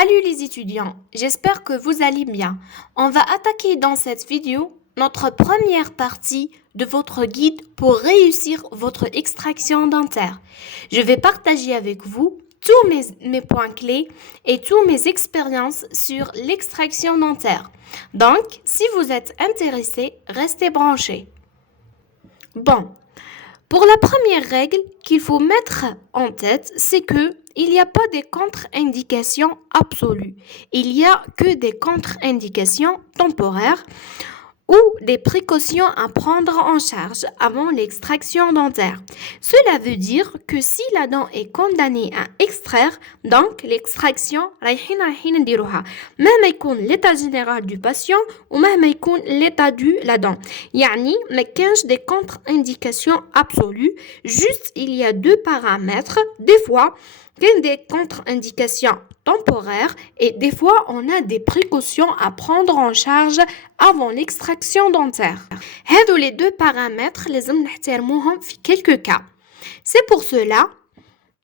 Salut les étudiants, j'espère que vous allez bien. On va attaquer dans cette vidéo notre première partie de votre guide pour réussir votre extraction dentaire. Je vais partager avec vous tous mes points clés et toutes mes expériences sur l'extraction dentaire. Donc, si vous êtes intéressé, restez branchés. Bon, pour la première règle qu'il faut mettre en tête, c'est que il n'y a pas de contre-indications absolues. Il n'y a que des contre-indications temporaires ou des précautions à prendre en charge avant l'extraction dentaire. Cela veut dire que si la dent est condamnée à extraire, donc l'extraction رايحين نديروها مهما يكون l'état général du patient ومهما يكون l'état de la dent. يعني ما كانش des contre-indications absolues, juste il y a deux paramètres. Des fois il y a des contre-indications temporaires et des fois on a des précautions à prendre en charge avant l'extraction dentaire. هادو les deux paramètres لازم نحترموهم في quelques cas. C'est pour cela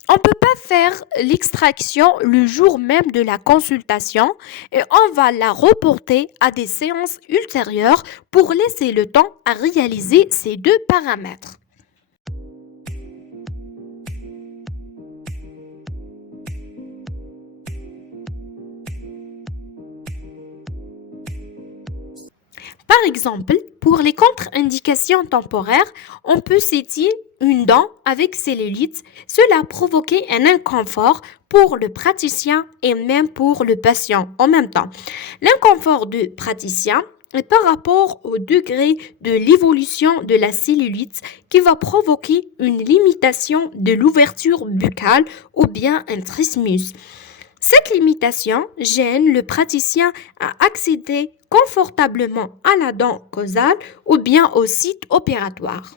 on ne peut pas faire l'extraction le jour même de la consultation et on va la reporter à des séances ultérieures pour laisser le temps à réaliser ces deux paramètres. Par exemple, pour les contre-indications temporaires, on peut citer une dent avec cellulite. Cela a provoqué un inconfort pour le praticien et même pour le patient en même temps. L'inconfort du praticien est par rapport au degré de l'évolution de la cellulite qui va provoquer une limitation de l'ouverture buccale ou bien un trismus. Cette limitation gêne le praticien à accéder confortablement à la dent causale ou bien au site opératoire.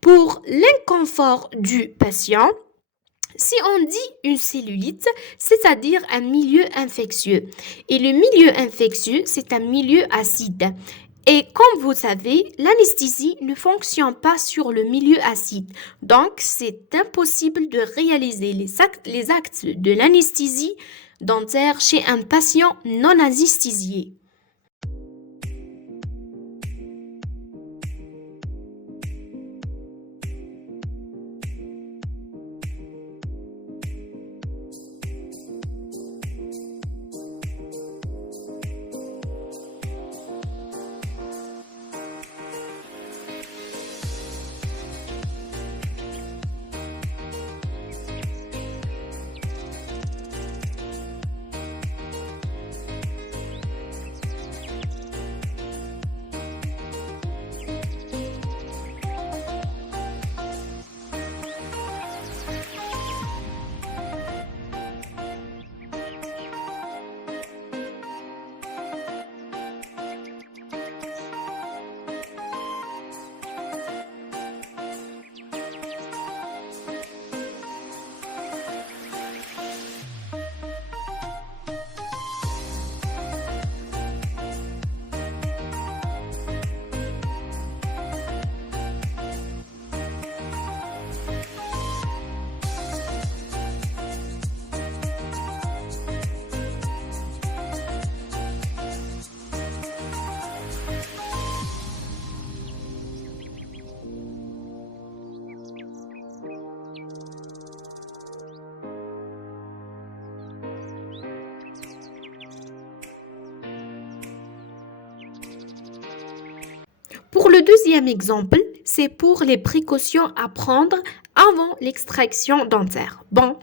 Pour l'inconfort du patient, si on dit une cellulite, c'est-à-dire un milieu infectieux. Et le milieu infectieux, c'est un milieu acide. Et comme vous savez, l'anesthésie ne fonctionne pas sur le milieu acide. Donc, c'est impossible de réaliser les actes de l'anesthésie dentaire chez un patient non anesthésié. Pour le deuxième exemple, c'est pour les précautions à prendre avant l'extraction dentaire. Bon,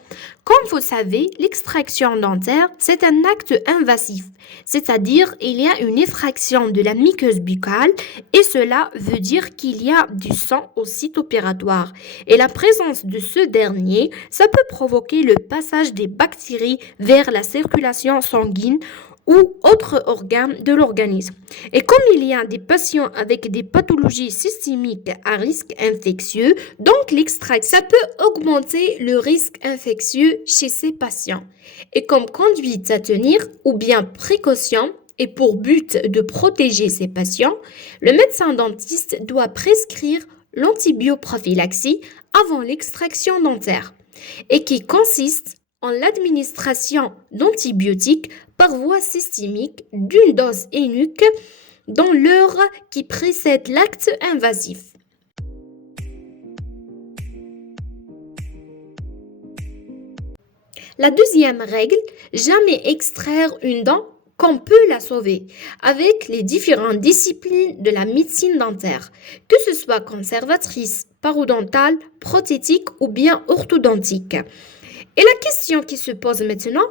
comme vous savez, l'extraction dentaire, c'est un acte invasif, c'est-à-dire il y a une effraction de la muqueuse buccale et cela veut dire qu'il y a du sang au site opératoire. Et la présence de ce dernier, ça peut provoquer le passage des bactéries vers la circulation sanguine ou autres organes de l'organisme. Et comme il y a des patients avec des pathologies systémiques à risque infectieux, donc l'extraction, ça peut augmenter le risque infectieux chez ces patients. Et comme conduite à tenir ou bien précaution, et pour but de protéger ces patients, le médecin dentiste doit prescrire l'antibioprophylaxie avant l'extraction dentaire et qui consiste en l'administration d'antibiotiques par voie systémique d'une dose unique dans l'heure qui précède l'acte invasif. La deuxième règle, jamais extraire une dent qu'on peut la sauver avec les différentes disciplines de la médecine dentaire, que ce soit conservatrice, parodontale, prothétique ou bien orthodontique. Et la question qui se pose maintenant,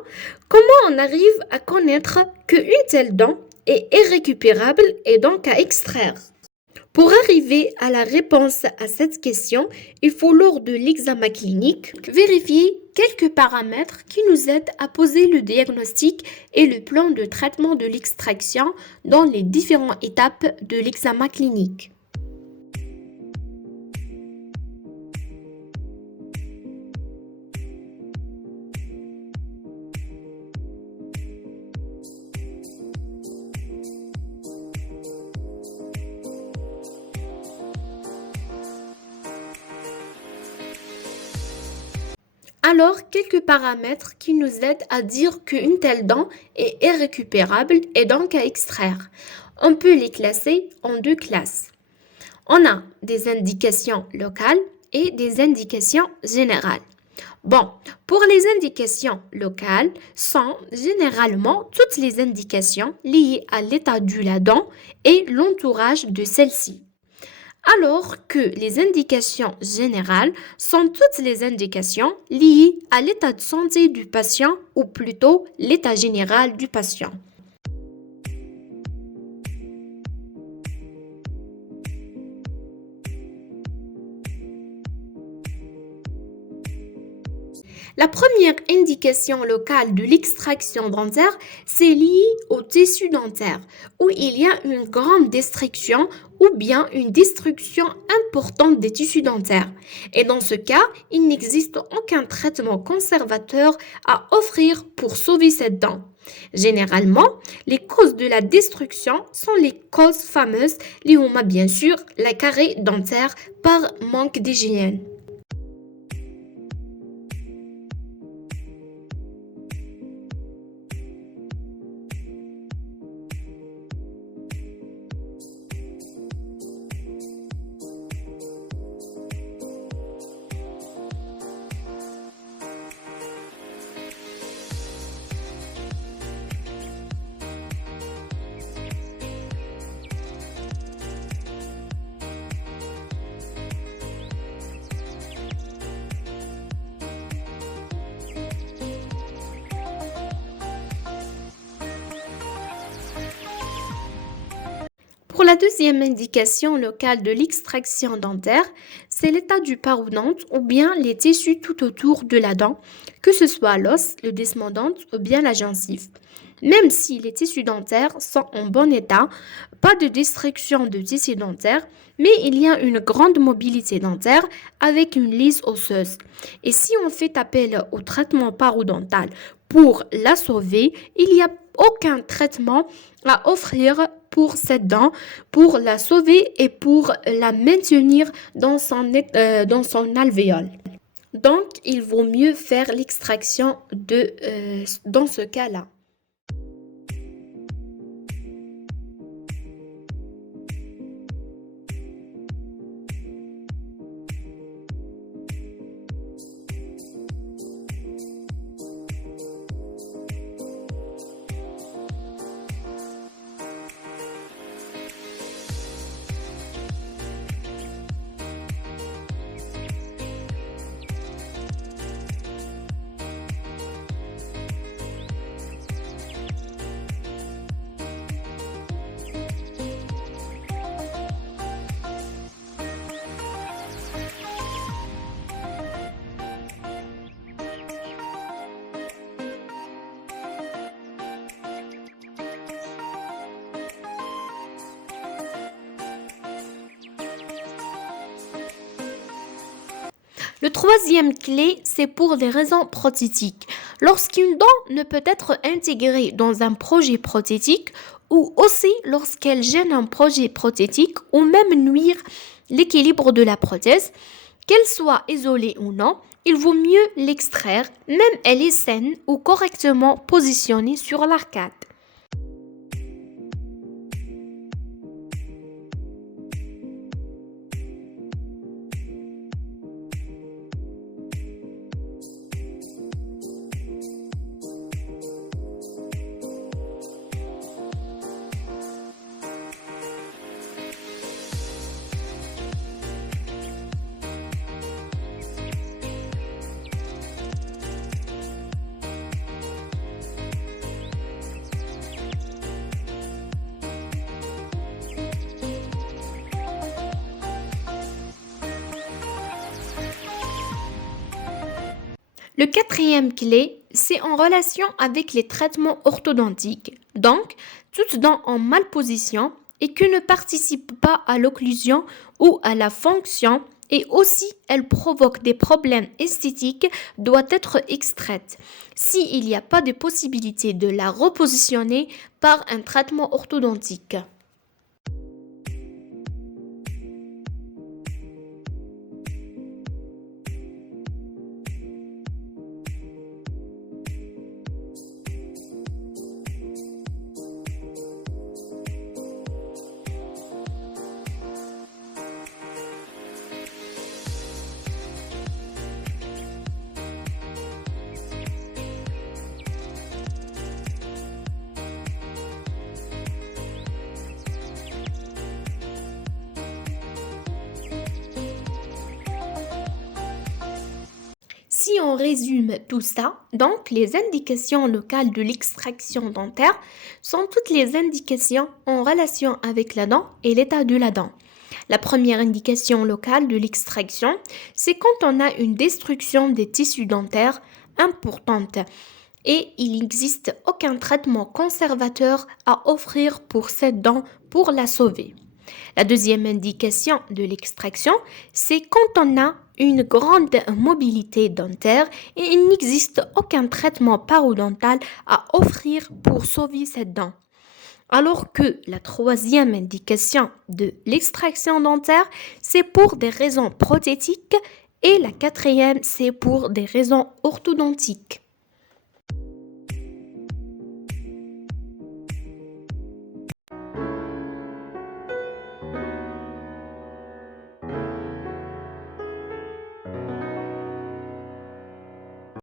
comment on arrive à connaître qu'une telle dent est irrécupérable et donc à extraire? Pour arriver à la réponse à cette question, il faut lors de l'examen clinique vérifier quelques paramètres qui nous aident à poser le diagnostic et le plan de traitement de l'extraction dans les différentes étapes de l'examen clinique. Alors, quelques paramètres qui nous aident à dire qu'une telle dent est irrécupérable et donc à extraire. On peut les classer en deux classes. On a des indications locales et des indications générales. Bon, pour les indications locales sont généralement toutes les indications liées à l'état de la dent et l'entourage de celle-ci. Alors que les indications générales sont toutes les indications liées à l'état de santé du patient ou plutôt l'état général du patient. La première indication locale de l'extraction dentaire, c'est lié au tissu dentaire, où il y a une grande destruction ou bien une destruction importante des tissus dentaires. Et dans ce cas, il n'existe aucun traitement conservateur à offrir pour sauver cette dent. Généralement, les causes de la destruction sont les causes fameuses liées bien sûr la carie dentaire par manque d'hygiène. Pour la deuxième indication locale de l'extraction dentaire, c'est l'état du parodonte ou bien les tissus tout autour de la dent, que ce soit l'os, le desmodonte ou bien la gencive. Même si les tissus dentaires sont en bon état, pas de destruction de tissus dentaires, mais il y a une grande mobilité dentaire avec une lisse osseuse. Et si on fait appel au traitement parodontal pour la sauver, il n'y a aucun traitement à offrir pour cette dent, pour la sauver et pour la maintenir dans son alvéole. Donc, il vaut mieux faire l'extraction dans ce cas-là. Le troisième clé, c'est pour des raisons prothétiques. Lorsqu'une dent ne peut être intégrée dans un projet prothétique ou aussi lorsqu'elle gêne un projet prothétique ou même nuire l'équilibre de la prothèse, qu'elle soit isolée ou non, il vaut mieux l'extraire, même elle est saine ou correctement positionnée sur l'arcade. Le quatrième clé, c'est en relation avec les traitements orthodontiques. Donc, toutes dents en malposition et qui ne participent pas à l'occlusion ou à la fonction et aussi elles provoquent des problèmes esthétiques doit être extraite s'il n'y a pas de possibilité de la repositionner par un traitement orthodontique. Si on résume tout ça, donc les indications locales de l'extraction dentaire sont toutes les indications en relation avec la dent et l'état de la dent. La première indication locale de l'extraction, c'est quand on a une destruction des tissus dentaires importante et il n'existe aucun traitement conservateur à offrir pour cette dent pour la sauver. La deuxième indication de l'extraction, c'est quand on a une grande mobilité dentaire et il n'existe aucun traitement parodontal à offrir pour sauver cette dent. Alors que la troisième indication de l'extraction dentaire, c'est pour des raisons prothétiques et la quatrième, c'est pour des raisons orthodontiques.